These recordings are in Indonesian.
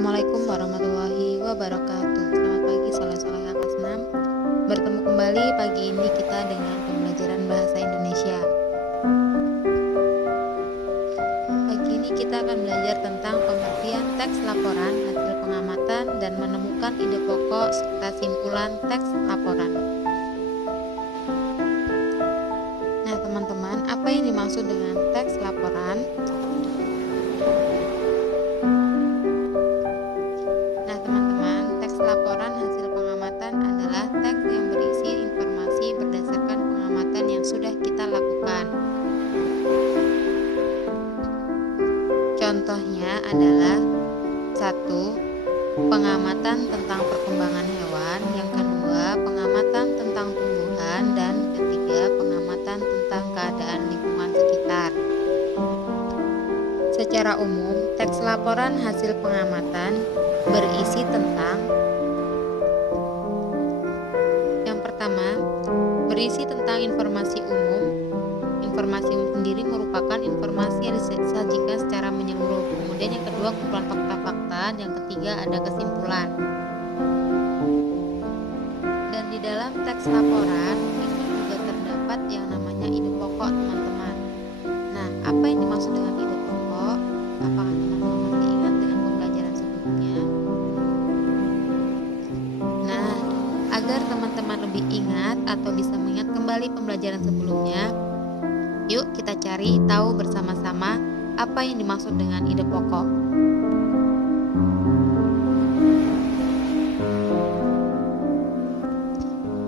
Assalamualaikum warahmatullahi wabarakatuh. Selamat pagi salah-salah kelas 6. Bertemu kembali pagi ini kita dengan pembelajaran bahasa Indonesia. Pagi ini kita akan belajar tentang pengertian teks laporan, hasil pengamatan, dan menemukan ide pokok serta simpulan teks laporan. Nah teman-teman, apa yang dimaksud dengan teks laporan? Laporan hasil pengamatan adalah teks yang berisi informasi berdasarkan pengamatan yang sudah kita lakukan. Contohnya adalah 1. Pengamatan tentang perkembangan hewan, yang kedua pengamatan tentang tumbuhan, dan ketiga pengamatan tentang keadaan lingkungan sekitar. Secara umum, teks laporan hasil pengamatan berisi tentang berisi tentang informasi umum. Informasi umum sendiri merupakan informasi yang disajikan secara menyeluruh. Kemudian yang kedua kumpulan fakta-fakta, yang ketiga ada kesimpulan. Dan di dalam teks laporan ini juga terdapat yang namanya ide pokok, teman-teman. Nah, apa yang dimaksud dengan ide pokok? Apakah teman-teman masih ingat dengan pembelajaran sebelumnya? Nah, agar teman-teman lebih ingat atau bisa mengingat kembali pembelajaran sebelumnya, yuk kita cari tahu bersama-sama apa yang dimaksud dengan ide pokok.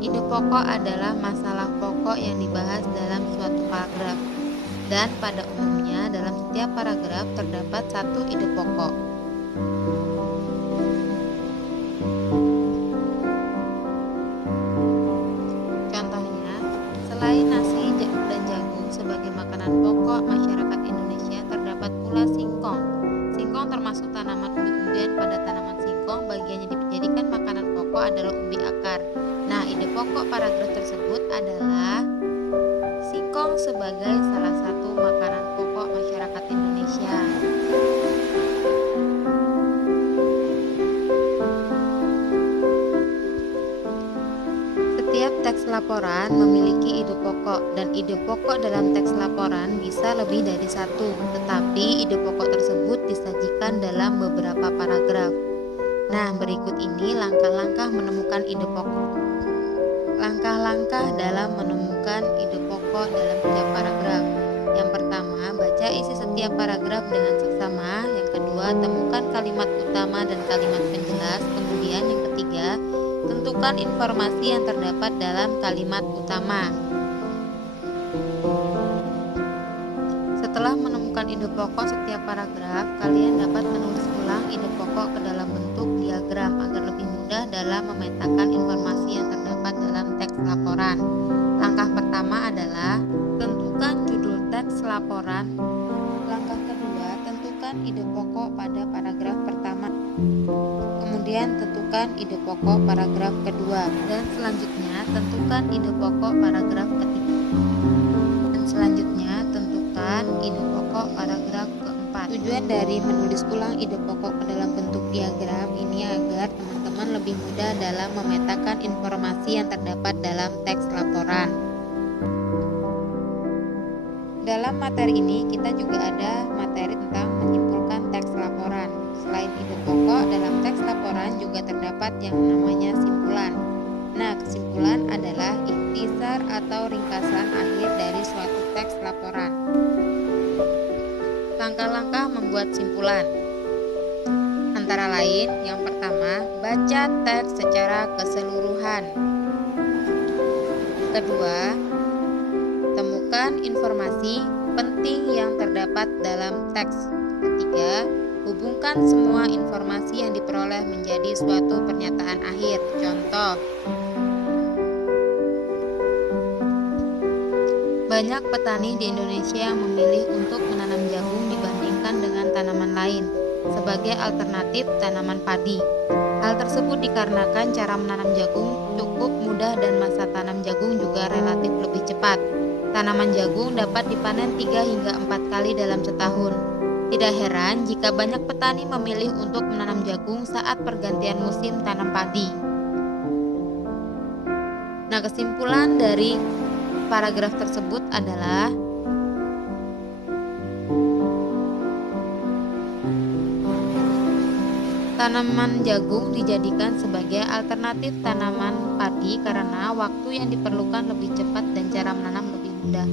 Ide pokok adalah masalah pokok yang dibahas dalam suatu paragraf, dan pada umumnya dalam setiap paragraf terdapat satu ide pokok. Selain nasi dan jagung sebagai makanan pokok masyarakat Indonesia, terdapat pula singkong. Singkong termasuk tanaman umbi-umbian. Pada tanaman singkong, bagian yang dijadikan makanan pokok adalah umbi akar. Nah, ide pokok paragraf tersebut adalah singkong sebagai salah satu makanan pokok masyarakat Indonesia. Setiap teks laporan memiliki ide pokok, dan ide pokok dalam teks laporan bisa lebih dari satu, tetapi ide pokok tersebut disajikan dalam beberapa paragraf. Nah, berikut ini langkah-langkah menemukan ide pokok. Langkah-langkah dalam menemukan ide pokok dalam setiap paragraf. Yang pertama, baca isi setiap paragraf dengan seksama. Yang kedua, temukan kalimat utama dan kalimat penjelas. Kemudian yang ketiga, tentukan informasi yang terdapat dalam kalimat utama. Setelah menemukan ide pokok setiap paragraf, kalian dapat menulis ulang ide pokok ke dalam bentuk diagram agar lebih mudah dalam memetakan informasi yang terdapat dalam teks laporan. Langkah pertama adalah tentukan judul teks laporan. Langkah kedua, tentukan ide pokok pada paragraf pertama. Kemudian tentukan ide pokok paragraf kedua, dan selanjutnya tentukan ide pokok paragraf ketiga. Dan selanjutnya tentukan ide pokok paragraf keempat. Tujuan dari menulis ulang ide pokok ke dalam bentuk diagram ini agar teman-teman lebih mudah dalam memetakan informasi yang terdapat dalam teks laporan. Dalam materi ini kita juga ada materi tentang menyimpulkan teks laporan. Selain ide pokok, dalam teks laporan juga terdapat yang namanya simpulan. Nah, kesimpulan adalah ikhtisar atau ringkasan akhir dari suatu teks laporan. Langkah-langkah membuat simpulan antara lain, yang pertama, baca teks secara keseluruhan. Kedua, temukan informasi penting yang terdapat dalam teks. Ketiga, hubungkan semua informasi yang diperoleh menjadi suatu pernyataan akhir. Contoh, banyak petani di Indonesia yang memilih untuk menanam jagung dibandingkan dengan tanaman lain sebagai alternatif tanaman padi. Hal tersebut dikarenakan cara menanam jagung cukup mudah dan masa tanam jagung juga relatif lebih cepat. Tanaman jagung dapat dipanen 3 hingga 4 kali dalam setahun. Tidak heran jika banyak petani memilih untuk menanam jagung saat pergantian musim tanam padi. Nah, kesimpulan dari paragraf tersebut adalah tanaman jagung dijadikan sebagai alternatif tanaman padi karena waktu yang diperlukan lebih cepat dan cara menanam lebih mudah.